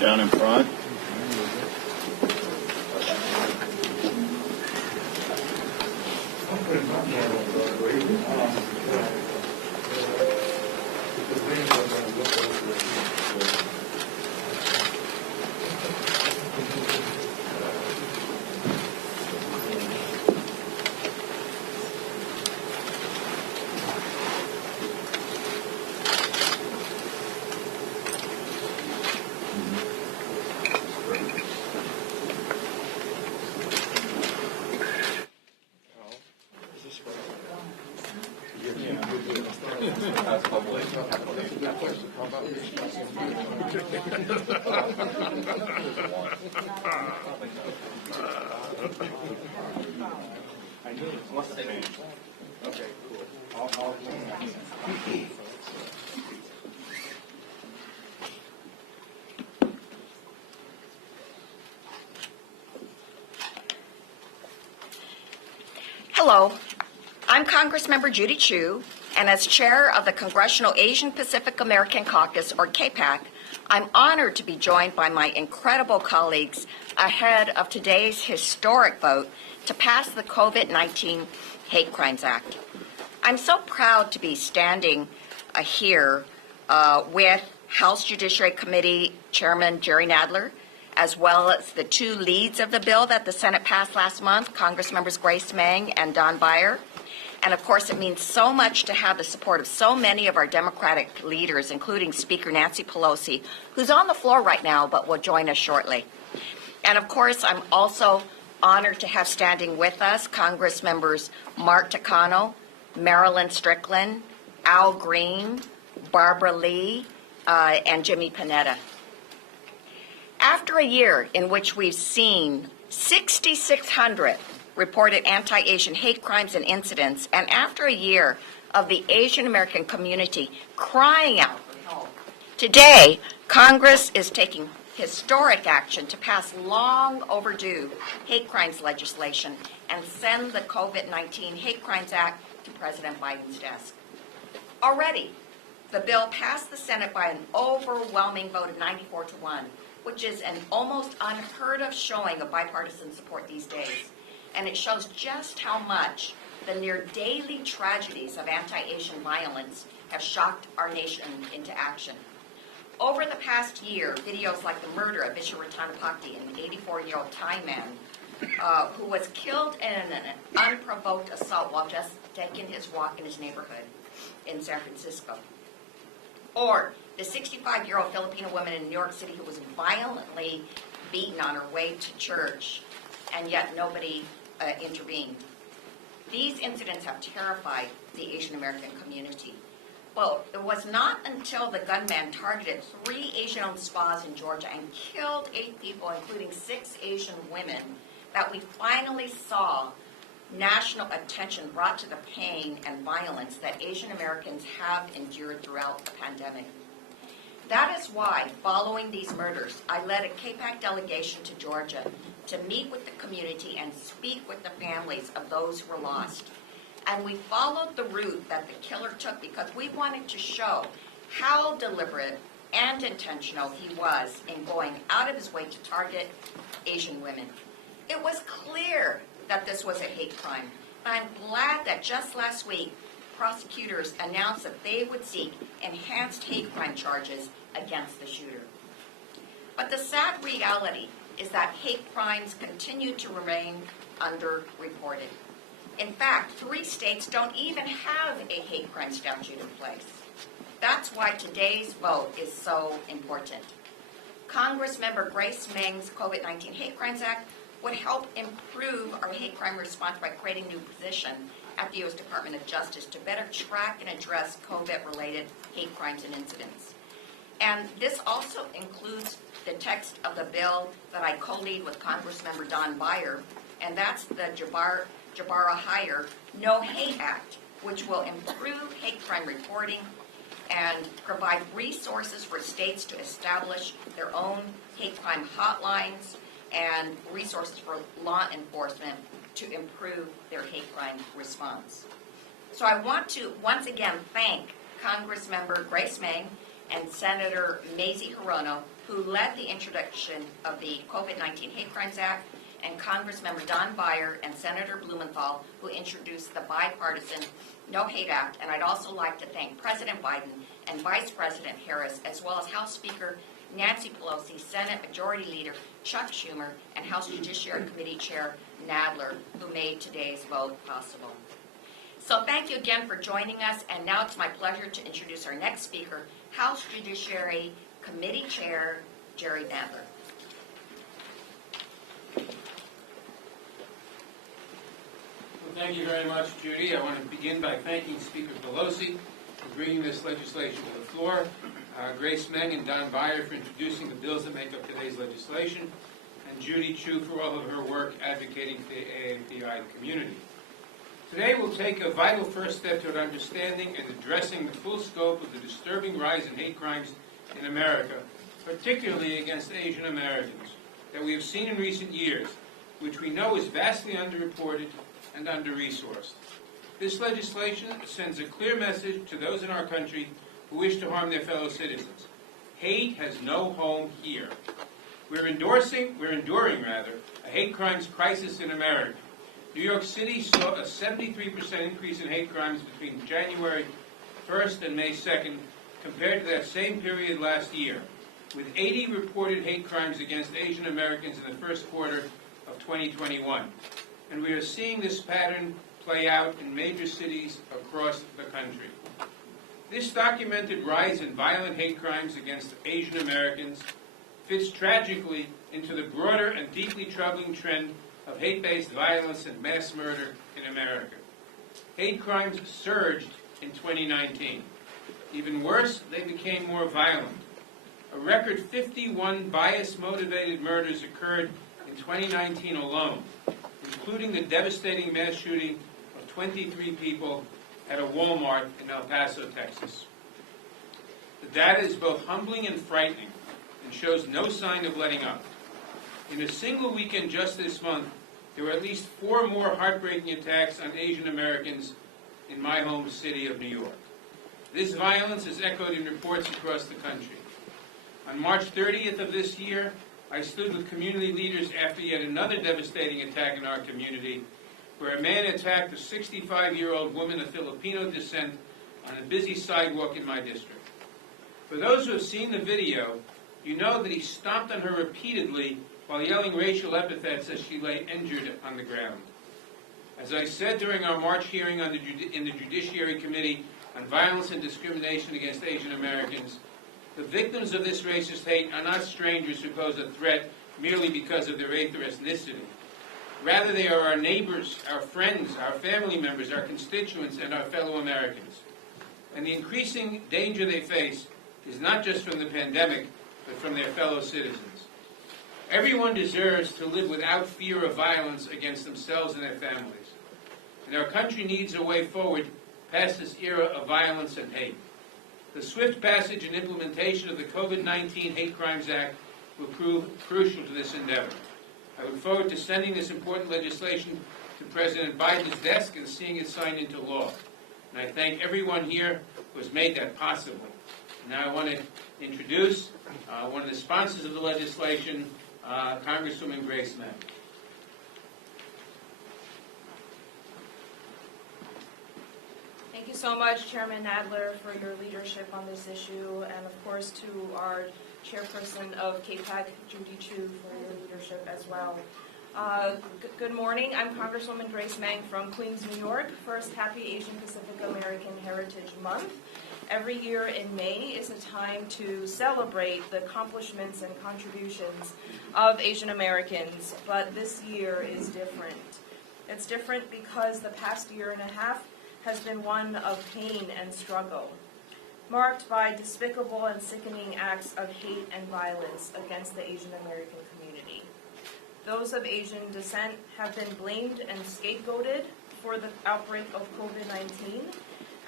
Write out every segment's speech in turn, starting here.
down in front. Okay, cool. Hello, I'm Congressmember Judy Chu, and as chair of the Congressional Asian Pacific American Caucus, or CAPAC, I'm honored to be joined by my incredible colleagues ahead of today's historic vote to pass the COVID-19 Hate Crimes Act. I'm so proud to be standing here with House Judiciary Committee Chairman Jerry Nadler, as well as the two leads of the bill that the Senate passed last month, Congressmembers Grace Meng and Don Beyer. And of course, it means so much to have the support of so many of our Democratic leaders, including Speaker Nancy Pelosi, who's on the floor right now but will join us shortly. And of course, I'm also honored to have standing with us Congress members Mark Takano, Marilyn Strickland, Al Green, Barbara Lee, and Jimmy Panetta. After a year in which we've seen 6,600 reported anti-Asian hate crimes and incidents, and after a year of the Asian American community crying out for help, today Congress is taking historic action to pass long overdue hate crimes legislation and send the COVID-19 Hate Crimes Act to President Biden's desk. Already, the bill passed the Senate by an overwhelming vote of 94-1, which is an almost unheard of showing of bipartisan support these days. And it shows just how much the near daily tragedies of anti-Asian violence have shocked our nation into action. Over the past year, videos like the murder of Vishnu Ratanapakdi, an 84-year-old Thai man who was killed in an unprovoked assault while just taking his walk in his neighborhood in San Francisco. Or the 65-year-old Filipino woman in New York City who was violently beaten on her way to church, and yet nobody intervened. These incidents have terrified the Asian American community. Well, it was not until the gunman targeted 3 Asian-owned spas in Georgia and killed 8 people, including 6 Asian women, that we finally saw national attention brought to the pain and violence that Asian Americans have endured throughout the pandemic. That is why, following these murders, I led a CAPAC delegation to Georgia to meet with the community and speak with the families of those who were lost. And we followed the route that the killer took because we wanted to show how deliberate and intentional he was in going out of his way to target Asian women. It was clear that this was a hate crime. And I'm glad that just last week, prosecutors announced that they would seek enhanced hate crime charges against the shooter. But the sad reality is that hate crimes continue to remain underreported. In fact, 3 states don't even have a hate crime statute in place. That's why today's vote is so important. Congressmember Grace Meng's COVID-19 Hate Crimes Act would help improve our hate crime response by creating a new position at the U.S. Department of Justice to better track and address COVID-related hate crimes and incidents. And this also includes the text of the bill that I co-lead with Congressmember Don Beyer, and that's the Jabara Hire No Hate Act, which will improve hate crime reporting and provide resources for states to establish their own hate crime hotlines and resources for law enforcement to improve their hate crime response. So I want to once again thank Congressmember Grace Meng and Senator Mazie Hirono, who led the introduction of the COVID-19 Hate Crimes Act, and Congressmember Don Beyer and Senator Blumenthal, who introduced the bipartisan No Hate Act. And I'd also like to thank President Biden and Vice President Harris, as well as House Speaker Nancy Pelosi, Senate Majority Leader Chuck Schumer, and House Judiciary Committee Chair Nadler, who made today's vote possible. So thank you again for joining us, and now it's my pleasure to introduce our next speaker, House Judiciary Committee Chair Jerry Nadler. Thank you very much, Judy. I want to begin by thanking Speaker Pelosi for bringing this legislation to the floor, Grace Meng and Don Beyer for introducing the bills that make up today's legislation, and Judy Chu for all of her work advocating for the AAPI community. Today we'll take a vital first step toward understanding and addressing the full scope of the disturbing rise in hate crimes in America, particularly against Asian Americans, that we have seen in recent years, which we know is vastly underreported and under-resourced. This legislation sends a clear message to those in our country who wish to harm their fellow citizens. Hate has no home here. We're enduring a hate crimes crisis in America. New York City saw a 73% increase in hate crimes between January 1st and May 2nd compared to that same period last year, with 80 reported hate crimes against Asian Americans in the first quarter of 2021. And we are seeing this pattern play out in major cities across the country. This documented rise in violent hate crimes against Asian Americans fits tragically into the broader and deeply troubling trend of hate-based violence and mass murder in America. Hate crimes surged in 2019. Even worse, they became more violent. A record 51 bias-motivated murders occurred in 2019 alone, including the devastating mass shooting of 23 people at a Walmart in El Paso, Texas. The data is both humbling and frightening and shows no sign of letting up. In a single weekend just this month, there were at least 4 more heartbreaking attacks on Asian Americans in my home city of New York. This violence is echoed in reports across the country. On March 30th of this year, I stood with community leaders after yet another devastating attack in our community, where a man attacked a 65-year-old woman of Filipino descent on a busy sidewalk in my district. For those who have seen the video, you know that he stomped on her repeatedly while yelling racial epithets as she lay injured on the ground. As I said during our March hearing in the Judiciary Committee on Violence and Discrimination Against Asian Americans, the victims of this racist hate are not strangers who pose a threat merely because of their race or ethnicity. Rather, they are our neighbors, our friends, our family members, our constituents, and our fellow Americans. And the increasing danger they face is not just from the pandemic, but from their fellow citizens. Everyone deserves to live without fear of violence against themselves and their families. And our country needs a way forward past this era of violence and hate. The swift passage and implementation of the COVID-19 Hate Crimes Act will prove crucial to this endeavor. I look forward to sending this important legislation to President Biden's desk and seeing it signed into law. And I thank everyone here who has made that possible. Now I want to introduce one of the sponsors of the legislation, Congresswoman Grace Meng. Thank you so much, Chairman Nadler, for your leadership on this issue, and of course to our chairperson of KPAC, Judy Chu, for your leadership as well. Good morning. I'm Congresswoman Grace Meng from Queens, New York. First, happy Asian Pacific American Heritage Month. Every year in May is a time to celebrate the accomplishments and contributions of Asian Americans, but this year is different. It's different because the past year and a half has been one of pain and struggle, marked by despicable and sickening acts of hate and violence against the Asian American community. Those of Asian descent have been blamed and scapegoated for the outbreak of COVID-19,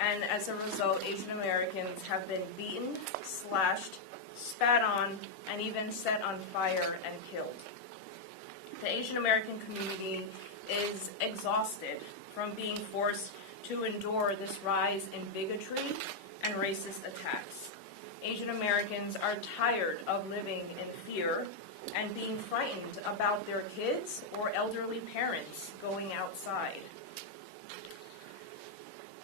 and as a result, Asian Americans have been beaten, slashed, spat on, and even set on fire and killed. The Asian American community is exhausted from being forced to endure this rise in bigotry and racist attacks. Asian Americans are tired of living in fear and being frightened about their kids or elderly parents going outside.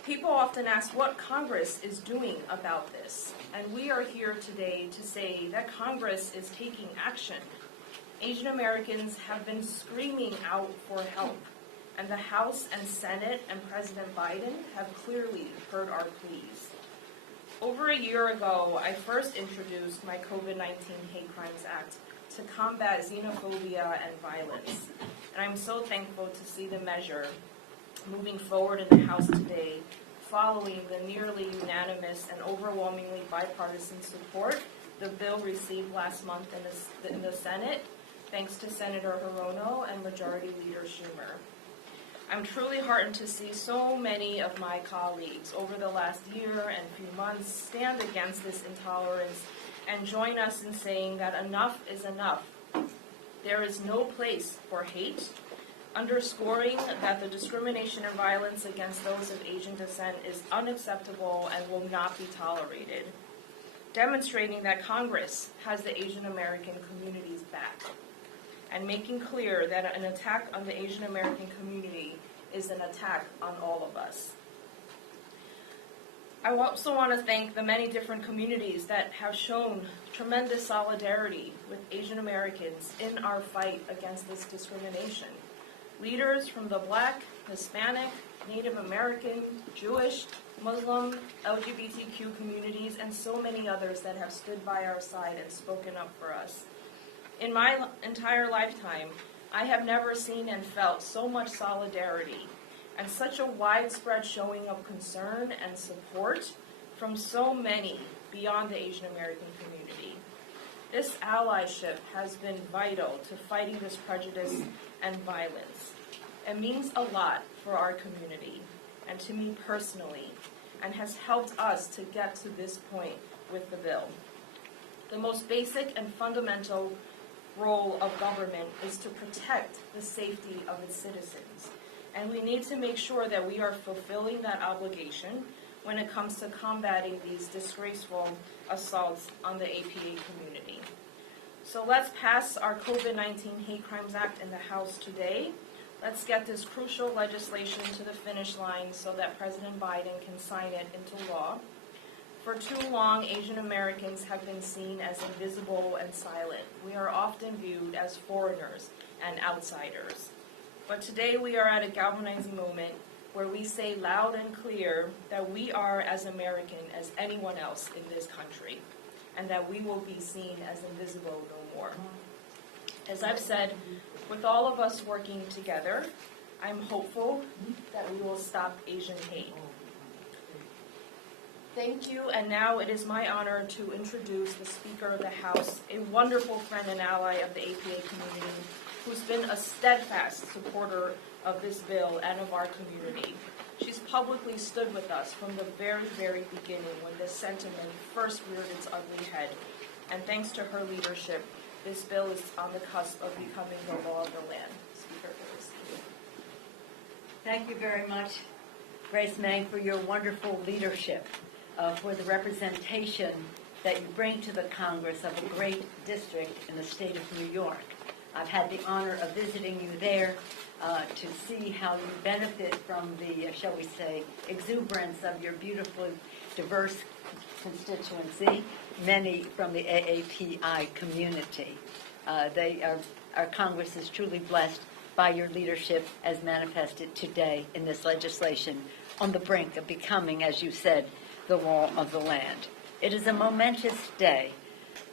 People often ask what Congress is doing about this, and we are here today to say that Congress is taking action. Asian Americans have been screaming out for help, and the House and Senate and President Biden have clearly heard our pleas. Over a year ago, I first introduced my COVID-19 Hate Crimes Act to combat xenophobia and violence. And I'm so thankful to see the measure moving forward in the House today, following the nearly unanimous and overwhelmingly bipartisan support the bill received last month in the Senate, thanks to Senator Hirono and Majority Leader Schumer. I'm truly heartened to see so many of my colleagues over the last year and few months stand against this intolerance and join us in saying that enough is enough. There is no place for hate, underscoring that the discrimination and violence against those of Asian descent is unacceptable and will not be tolerated, demonstrating that Congress has the Asian American community's back, and making clear that an attack on the Asian American community is an attack on all of us. I also want to thank the many different communities that have shown tremendous solidarity with Asian Americans in our fight against this discrimination. Leaders from the Black, Hispanic, Native American, Jewish, Muslim, LGBTQ communities, and so many others that have stood by our side and spoken up for us. In my entire lifetime, I have never seen and felt so much solidarity and such a widespread showing of concern and support from so many beyond the Asian American community. This allyship has been vital to fighting this prejudice and violence. It means a lot for our community and to me personally, and has helped us to get to this point with the bill. The most basic and fundamental role of government is to protect the safety of its citizens. And we need to make sure that we are fulfilling that obligation when it comes to combating these disgraceful assaults on the APA community. So let's pass our COVID-19 Hate Crimes Act in the House today. Let's get this crucial legislation to the finish line so that President Biden can sign it into law. For too long, Asian Americans have been seen as invisible and silent. We are often viewed as foreigners and outsiders. But today we are at a galvanizing moment where we say loud and clear that we are as American as anyone else in this country, and that we will be seen as invisible no more. As I've said, with all of us working together, I'm hopeful that we will stop Asian hate. Thank you, and now it is my honor to introduce the Speaker of the House, a wonderful friend and ally of the APA community, who's been a steadfast supporter of this bill and of our community. She's publicly stood with us from the very, very beginning when this sentiment first reared its ugly head. And thanks to her leadership, this bill is on the cusp of becoming the law of the land. Speaker Pelosi. Thank you very much, Grace Meng, for your wonderful leadership, for the representation that you bring to the Congress of a great district in the state of New York. I've had the honor of visiting you there to see how you benefit from the, shall we say, exuberance of your beautifully diverse constituency, many from the AAPI community. Our Congress is truly blessed by your leadership as manifested today in this legislation on the brink of becoming, as you said, the law of the land. It is a momentous day.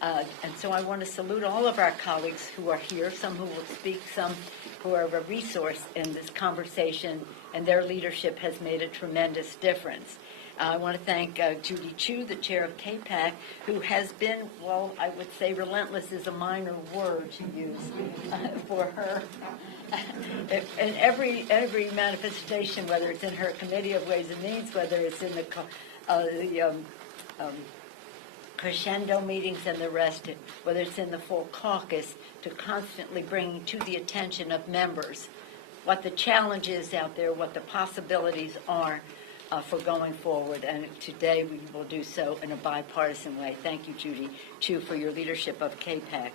And so I want to salute all of our colleagues who are here, some who will speak, some who are a resource in this conversation, and their leadership has made a tremendous difference. I want to thank Judy Chu, the chair of CAPAC, who has been, well, I would say relentless is a minor word to use for her. In every manifestation, whether it's in her Committee of Ways and Means, whether it's in the crescendo meetings and the rest, whether it's in the full caucus, to constantly bring to the attention of members what the challenge is out there, what the possibilities are, for going forward, and today we will do so in a bipartisan way. Thank you, Judy, too, for your leadership of CAPAC.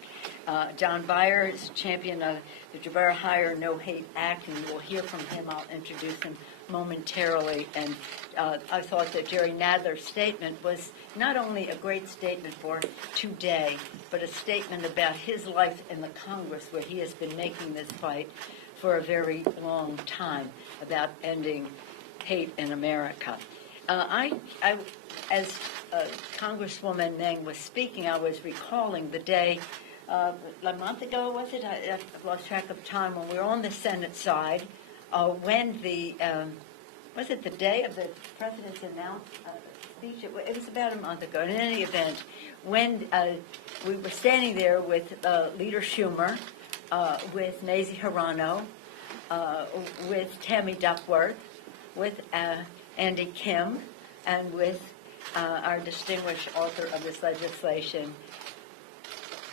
Don Beyer is champion of the Jabara Hire No Hate Act, and you will hear from him. I'll introduce him momentarily. And I thought that Jerry Nadler's statement was not only a great statement for today, but a statement about his life in the Congress, where he has been making this fight for a very long time about ending hate in America. As Congresswoman Meng was speaking, I was recalling the day, a month ago, was it? I've lost track of time, when we were on the Senate side, when was it the day of the President's speech? It was about a month ago. In any event, when we were standing there with Leader Schumer, with Mazie Hirono, with Tammy Duckworth, with Andy Kim, and with our distinguished author of this legislation,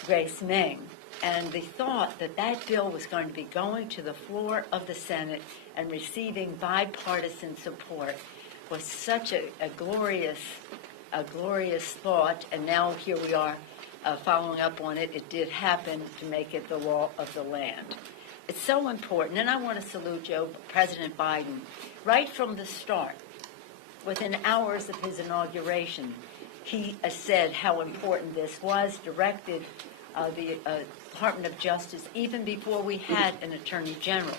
Grace Meng. And the thought that that bill was going to be going to the floor of the Senate and receiving bipartisan support was such a glorious thought. And now here we are following up on it. It did happen to make it the law of the land. It's so important, and I want to salute President Biden. Right from the start, within hours of his inauguration, he said how important this was, directed the Department of Justice, even before we had an Attorney General,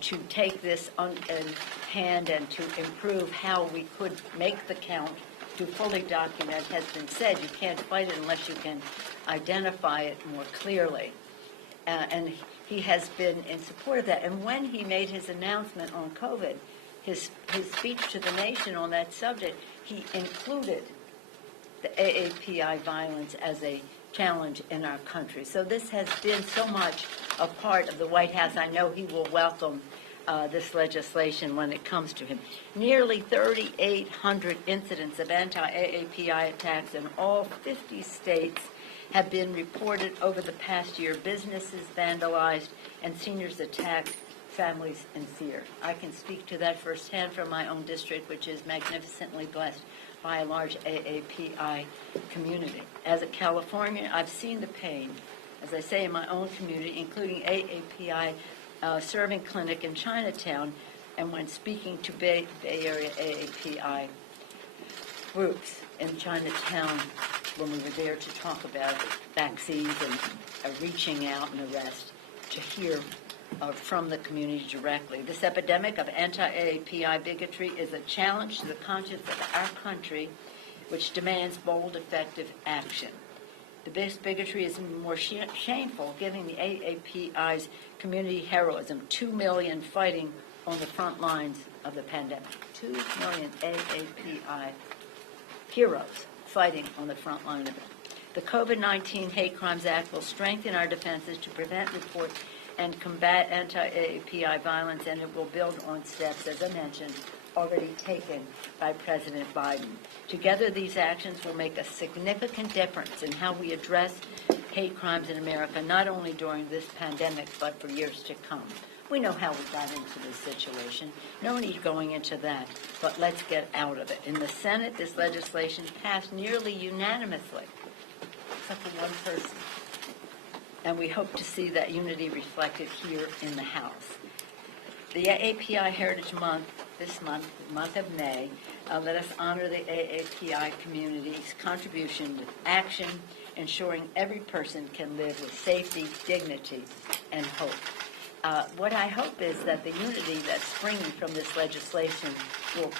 to take this in hand and to improve how we could make the count, to fully document. Has been said, you can't fight it unless you can identify it more clearly. And he has been in support of that. And when he made his announcement on COVID, his speech to the nation on that subject, he included the AAPI violence as a challenge in our country. So this has been so much a part of the White House. I know he will welcome this legislation when it comes to him. Nearly 3,800 incidents of anti-AAPI attacks in all 50 states have been reported over the past year. Businesses vandalized and seniors attacked, families in fear. I can speak to that firsthand from my own district, which is magnificently blessed by a large AAPI community. As a Californian, I've seen the pain, as I say, in my own community, including AAPI serving clinic in Chinatown, and when speaking to Bay Area AAPI groups in Chinatown, when we were there to talk about vaccines and reaching out and the rest, to hear from the community directly. This epidemic of anti-AAPI bigotry is a challenge to the conscience of our country, which demands bold, effective action. The bigotry is more shameful, given the AAPI's community heroism. 2 million fighting on the front lines of the pandemic. 2 million AAPI heroes fighting on the front line of it. The COVID-19 Hate Crimes Act will strengthen our defenses to prevent, report, and combat anti-AAPI violence, and it will build on steps, as I mentioned, already taken by President Biden. Together, these actions will make a significant difference in how we address hate crimes in America, not only during this pandemic, but for years to come. We know how we got into this situation. No need going into that, but let's get out of it. In the Senate, this legislation passed nearly unanimously, except for one person. And we hope to see that unity reflected here in the House. The AAPI Heritage Month, this month, the month of May, let us honor the AAPI community's contribution with action, ensuring every person can live with safety, dignity, and hope. What I hope is that the unity that's springing from this legislation will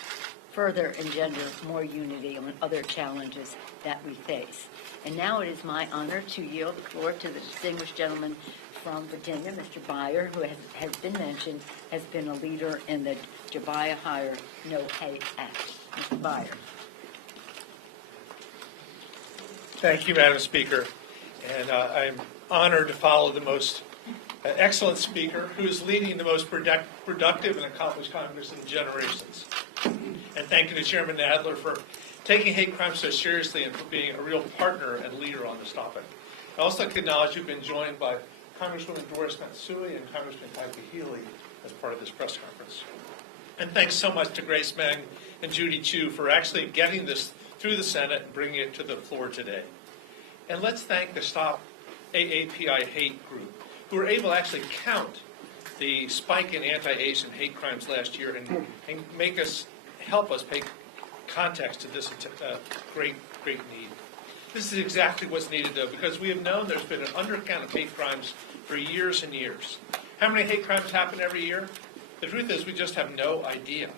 further engender more unity on other challenges that we face. And now it is my honor to yield the floor to the distinguished gentleman from Virginia, Mr. Beyer, who has been mentioned, has been a leader in the Jabaya Hire No Hate Act. Mr. Beyer. Thank you, Madam Speaker. And I'm honored to follow the most excellent speaker who is leading the most productive and accomplished Congress in generations. And thank you to Chairman Nadler for taking hate crime so seriously and for being a real partner and leader on this topic. I also like to acknowledge you've been joined by Congresswoman Doris Matsui and Congressman Tyke Healy as part of this press conference. And thanks so much to Grace Meng and Judy Chu for actually getting this through the Senate and bringing it to the floor today. And let's thank the Stop AAPI Hate group, who were able to actually count the spike in anti-Asian hate crimes last year and help us pay context to this great need. This is exactly what's needed, though, because we have known there's been an undercount of hate crimes for years and years. How many hate crimes happen every year? The truth is we just have no idea.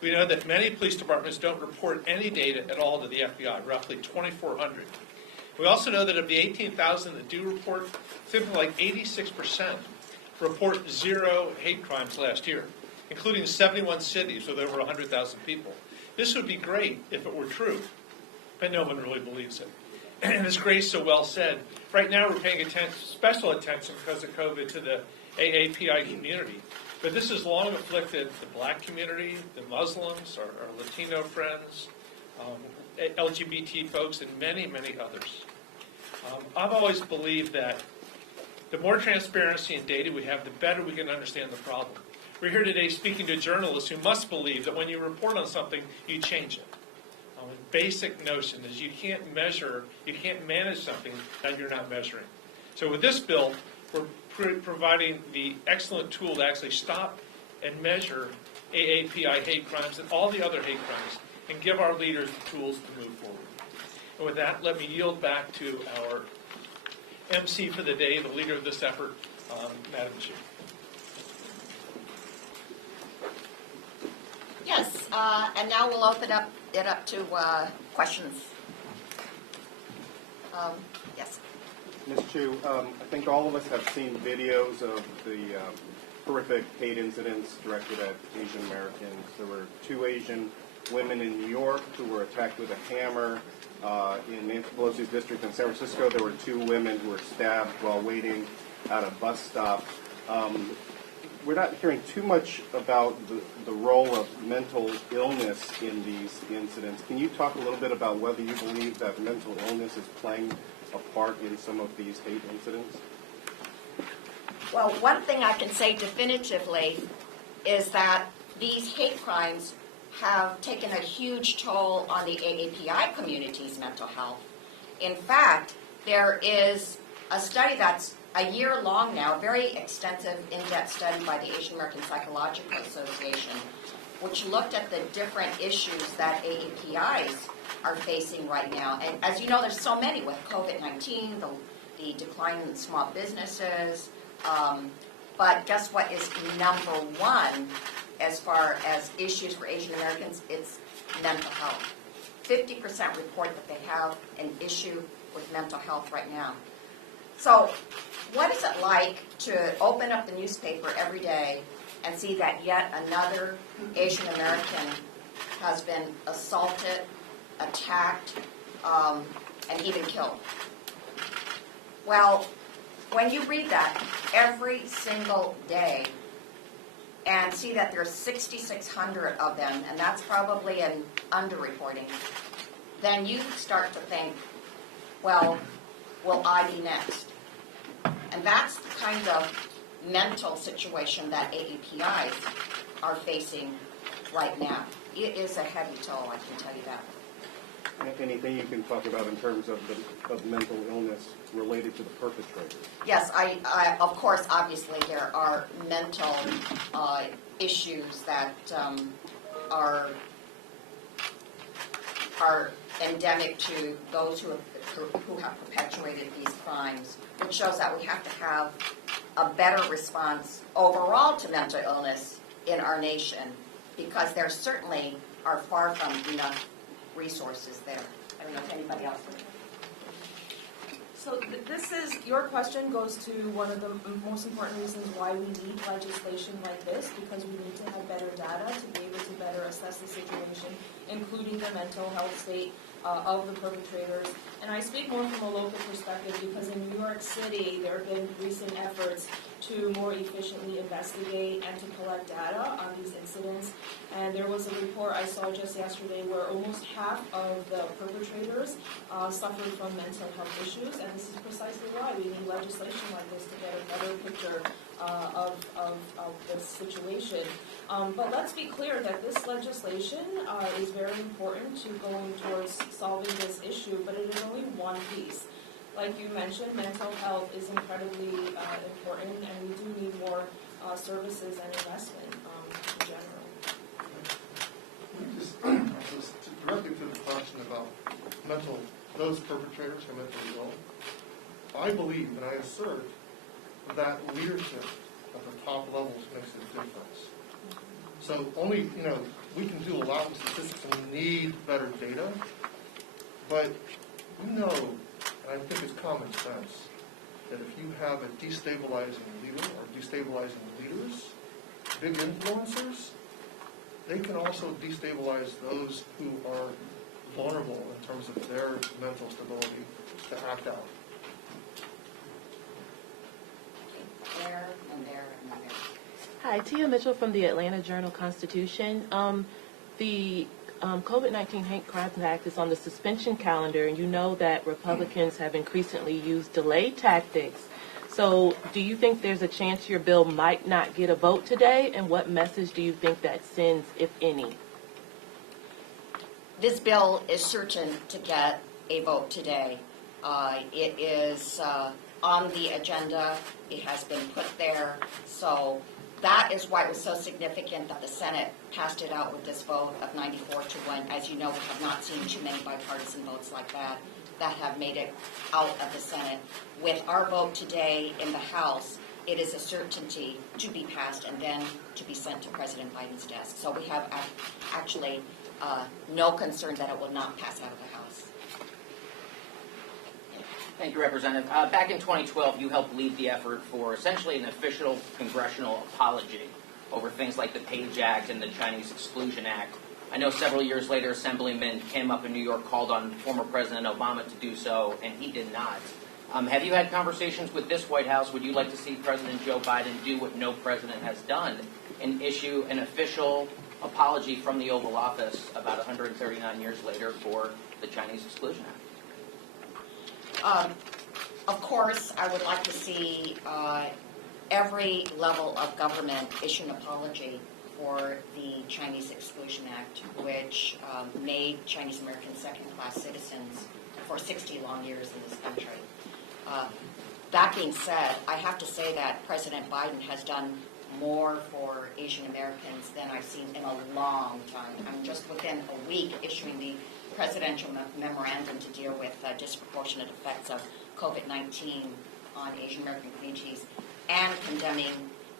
We know that many police departments don't report any data at all to the FBI, roughly 2,400. We also know that of the 18,000 that do report, something like 86% report zero hate crimes last year, including 71 cities with over 100,000 people. This would be great if it were true, but no one really believes it. And as Grace so well said, right now we're paying special attention because of COVID to the AAPI community. But this has long afflicted the black community, the Muslims, our Latino friends, LGBT folks, and many, many others. I've always believed that the more transparency and data we have, the better we can understand the problem. We're here today speaking to journalists who must believe that when you report on something, you change it. The basic notion is you can't manage something that you're not measuring. So with this bill, we're providing the excellent tool to actually stop and measure AAPI hate crimes and all the other hate crimes and give our leaders the tools to move forward. And with that, let me yield back to our MC for the day, the leader of this effort, Madam Chair. Yes, and now we'll open it up to questions. Yes. Ms. Chu, I think all of us have seen videos of the horrific hate incidents directed at Asian Americans. There were 2 Asian women in New York who were attacked with a hammer. In Nancy Pelosi's district in San Francisco, there were 2 women who were stabbed while waiting at a bus stop. We're not hearing too much about the role of mental illness in these incidents. Can you talk a little bit about whether you believe that mental illness is playing a part in some of these hate incidents? Well, one thing I can say definitively is that these hate crimes have taken a huge toll on the AAPI community's mental health. In fact, there is a study that's a year long now, very extensive, in-depth study by the Asian American Psychological Association, which looked at the different issues that AAPIs are facing right now. And as you know, there's so many with COVID-19, the decline in small businesses. But guess what is number one as far as issues for Asian Americans? It's mental health. 50% report that they have an issue with mental health right now. So what is it like to open up the newspaper every day and see that yet another Asian American has been assaulted, attacked, and even killed? Well, when you read that every single day and see that there's 6,600 of them, and that's probably an underreporting, then you start to think, well, will I be next? And that's the kind of mental situation that AAPIs are facing right now. It is a heavy toll, I can tell you that. Anything you can talk about in terms of mental illness related to the perpetrators? Yes, I of course, obviously, there are mental issues that are endemic to those who have perpetuated these crimes, which shows that we have to have a better response overall to mental illness in our nation, because there certainly are far from enough resources there. I don't know if anybody else would. So your question goes to one of the most important reasons why we need legislation like this, because we need to have better data to be able to better assess the situation, including the mental health state of the perpetrators. And I speak more from a local perspective because in New York City there have been recent efforts to more efficiently investigate and to collect data on these incidents. And there was a report I saw just yesterday where almost half of the perpetrators suffered from mental health issues, and this is precisely why we need legislation like this to get a better picture of this situation. But let's be clear that this legislation is very important to going towards solving this issue, but it is only one piece. Like you mentioned, mental health is incredibly important, and we do need more services and investment in general. Just directly to the question about those perpetrators who are mentally ill, I believe and I assert that leadership at the top levels makes a difference. So only, we can do a lot with statistics and we need better data, but we know, and I think it's common sense, that if you have a destabilizing leader or destabilizing leaders, big influencers, they can also destabilize those who are vulnerable in terms of their mental stability to act out. There and there and there. Hi, Tia Mitchell from the Atlanta Journal-Constitution. The COVID-19 Hate Crimes Act is on the suspension calendar, and you know that Republicans have increasingly used delay tactics. So do you think there's a chance your bill might not get a vote today, and what message do you think that sends, if any? This bill is certain to get a vote today. It is on the agenda. It has been put there. So that is why it was so significant that the Senate passed it out with this vote of 94-1. As you know, we have not seen too many bipartisan votes like that have made it out of the Senate. With our vote today in the House, it is a certainty to be passed and then to be sent to President Biden's desk. So we have actually no concern that it will not pass out of the House. Thank you, Representative. Back in 2012, you helped lead the effort for essentially an official congressional apology over things like the Page Act and the Chinese Exclusion Act. I know several years later, Assemblyman came up in New York, called on former President Obama to do so, and he did not. Have you had conversations with this White House? Would you like to see President Joe Biden do what no president has done and issue an official apology from the Oval Office about 139 years later for the Chinese Exclusion Act? Of course, I would like to see every level of government issue an apology for the Chinese Exclusion Act, which made Chinese Americans second-class citizens for 60 long years in this country. That being said, I have to say that President Biden has done more for Asian Americans than I've seen in a long time. I'm just within a week issuing the presidential memorandum to deal with disproportionate effects of COVID-19 on Asian American communities and condemning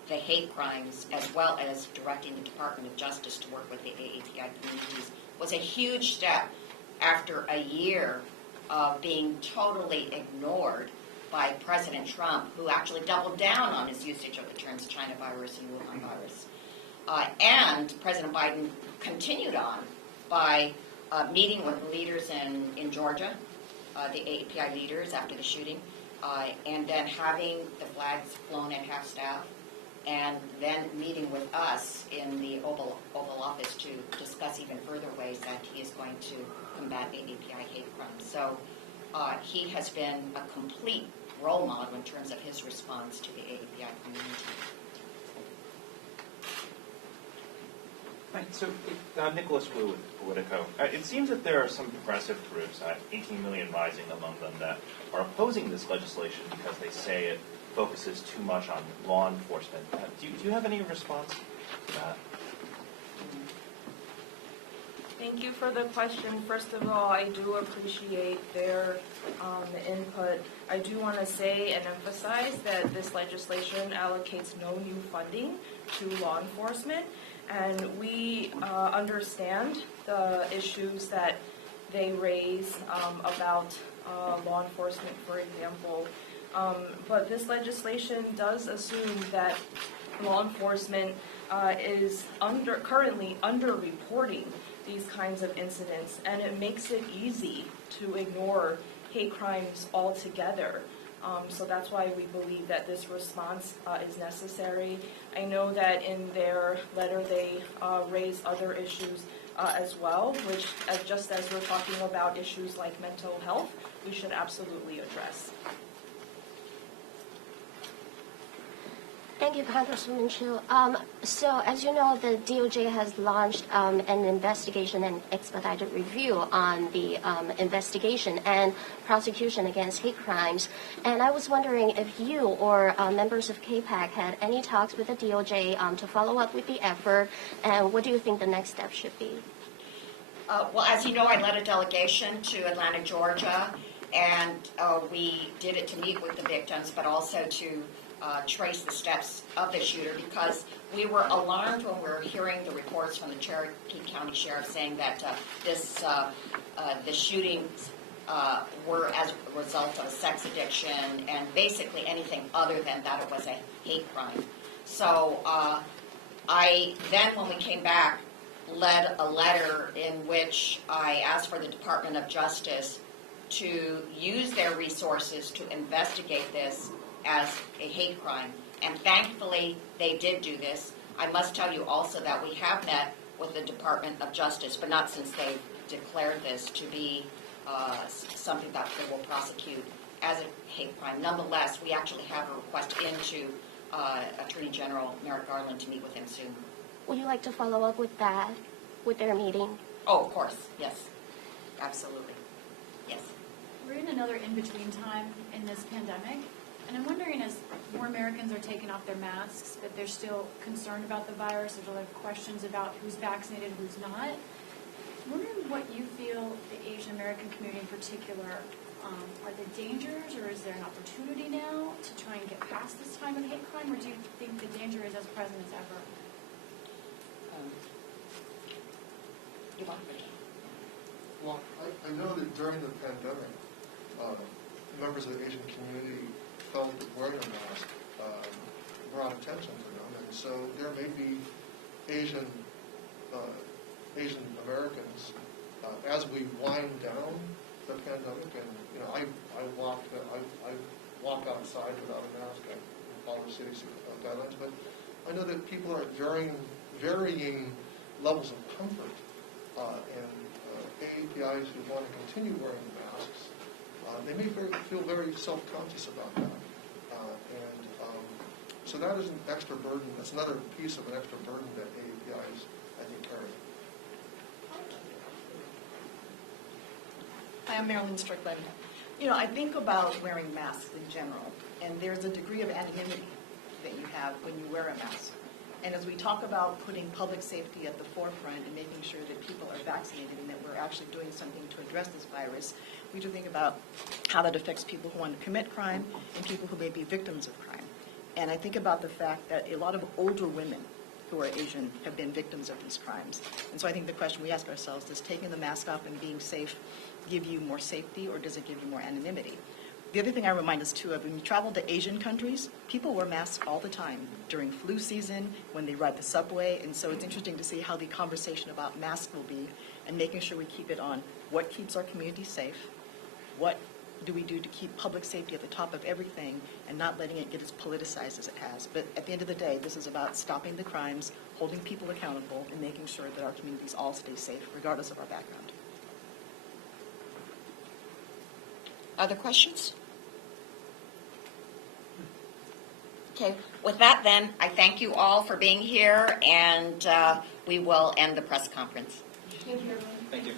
the hate crimes, as well as directing the Department of Justice to work with the AAPI communities, was a huge step after a year of being totally ignored by President Trump, who actually doubled down on his usage of the terms China virus and Wuhan virus. And President Biden continued on by meeting with leaders in Georgia, the AAPI leaders after the shooting, and then having the flags flown at half-staff, and then meeting with us in the Oval Office to discuss even further ways that he is going to combat AAPI hate crimes. So he has been a complete role model in terms of his response to the AAPI community. Right, so Nicholas Wu with Politico. It seems that there are some progressive groups, 18 Million Rising among them, that are opposing this legislation because they say it focuses too much on law enforcement. Do you have any response to that? Thank you for the question. First of all, I do appreciate their input. I do want to say and emphasize that this legislation allocates no new funding to law enforcement, and we understand the issues that they raise about law enforcement, for example. But this legislation does assume that law enforcement is currently underreporting these kinds of incidents, and it makes it easy to ignore hate crimes altogether. So that's why we believe that this response is necessary. I know that in their letter they raise other issues as well, which, just as we're talking about issues like mental health, we should absolutely address. Thank you, Congresswoman Chu. So, as you know, the DOJ has launched an investigation and expedited review on the investigation and prosecution against hate crimes. And I was wondering if you or members of KPAC had any talks with the DOJ to follow up with the effort, and what do you think the next step should be? Well, as you know, I led a delegation to Atlanta, Georgia, and we did it to meet with the victims, but also to trace the steps of the shooter, because we were alarmed when we were hearing the reports from the Cherokee County Sheriff saying that the shootings were as a result of a sex addiction and basically anything other than that it was a hate crime. So I then, when we came back, led a letter in which I asked for the Department of Justice to use their resources to investigate this as a hate crime. And thankfully, they did do this. I must tell you also that we have met with the Department of Justice, but not since they declared this to be something that they will prosecute as a hate crime. Nonetheless, we actually have a request into Attorney General Merrick Garland to meet with him soon. Would you like to follow up with that, with their meeting? Oh, of course, yes. Absolutely. Yes. We're in another in-between time in this pandemic, and I'm wondering, as more Americans are taking off their masks, that they're still concerned about the virus, there's a lot of questions about who's vaccinated, who's not. I'm wondering what you feel the Asian American community in particular, are there dangers, or is there an opportunity now to try and get past this time of hate crime, or do you think the danger is as present as ever? You want to begin? Well, I know that during the pandemic, members of the Asian community felt that wearing a mask brought attention to them, and so there may be Asian Americans as we wind down the pandemic, and I walk outside without a mask. I follow CDC guidelines, but I know that people are at varying levels of comfort, and AAPIs who want to continue wearing masks, they may feel very self-conscious about that. So that is an extra burden. That's another piece of an extra burden that AAPIs, I think, carry. Hi, I'm Marilyn Strickland. I think about wearing masks in general, and there's a degree of anonymity that you have when you wear a mask. And as we talk about putting public safety at the forefront and making sure that people are vaccinated and that we're actually doing something to address this virus, we do think about how that affects people who want to commit crime and people who may be victims of crime. And I think about the fact that a lot of older women who are Asian have been victims of these crimes. And so I think the question we ask ourselves, does taking the mask off and being safe give you more safety, or does it give you more anonymity? The other thing I remind us, too, of when you travel to Asian countries, people wear masks all the time during flu season, when they ride the subway, and so it's interesting to see how the conversation about masks will be and making sure we keep it on what keeps our community safe, what do we do to keep public safety at the top of everything and not letting it get as politicized as it has. But at the end of the day, this is about stopping the crimes, holding people accountable, and making sure that our communities all stay safe, regardless of our background. Other questions? Okay, with that then, I thank you all for being here, and we will end the press conference. Thank you.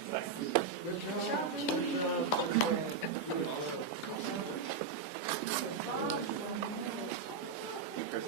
Chris.